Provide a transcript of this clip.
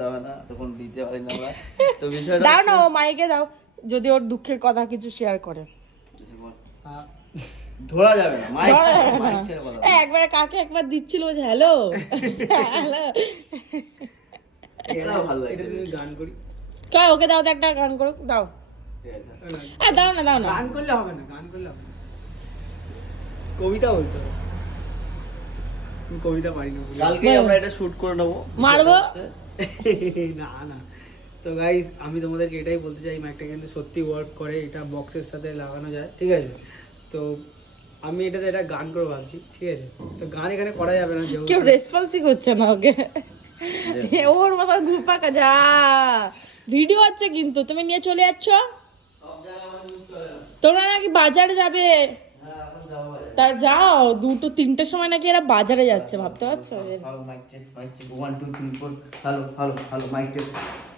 তবে না তখন দিতে পারি না আমরা। তো বিষয়টা দাও না, ও মাইকে দাও, যদি ওর দুঃখের কথা কিছু শেয়ার করে। ধরা যাবে না, মাইক ধরা যাবে না। মাইক ছেড়ে কথা একবার কাকে একবার দিচ্ছিল যে হ্যালো হ্যালো, এটাও ভালো এটা লাগছে। তুমি গান করি। কা ওকে দাও তো একটা গান করো, দাও। ঠিক আছে। দাও না, দাও না। গান করলে হবে না, গান করলে হবে না, কবিতা বলতে হবে। আমি কবিতা পারি না বলে। কালকে আমরা এটা শুট করে নেবো। মারবো? না না, তো গাইস আমি তোমাদেরকে এটাই বলতে চাই, মাইকটা কিন্তু সত্যি ওয়ার্ক করে, এটা বক্সের সাথে লাগানো যায়, ঠিক আছে? তো আমি এটাতে একটা গান করে ভাবছি, ঠিক আছে? তো গান এখানে করা যাবে না, যেহেতু কেউ রেসপন্সই করছে না ওকে। ওর মাথা ঘুরপাকা যা, ভিডিও হচ্ছে কিন্তু তুমি নিয়ে চলে যাচ্ছ। তোমরা নাকি বাজারে যাবে, হ্যাঁ এখন যাবো বাজারে। তা যাও, 2-3টের সময় নাকি এরা বাজারে যাচ্ছে, ভাবতে পারছো? ভালো mic check 1 2 3 4 hello hello hello mic test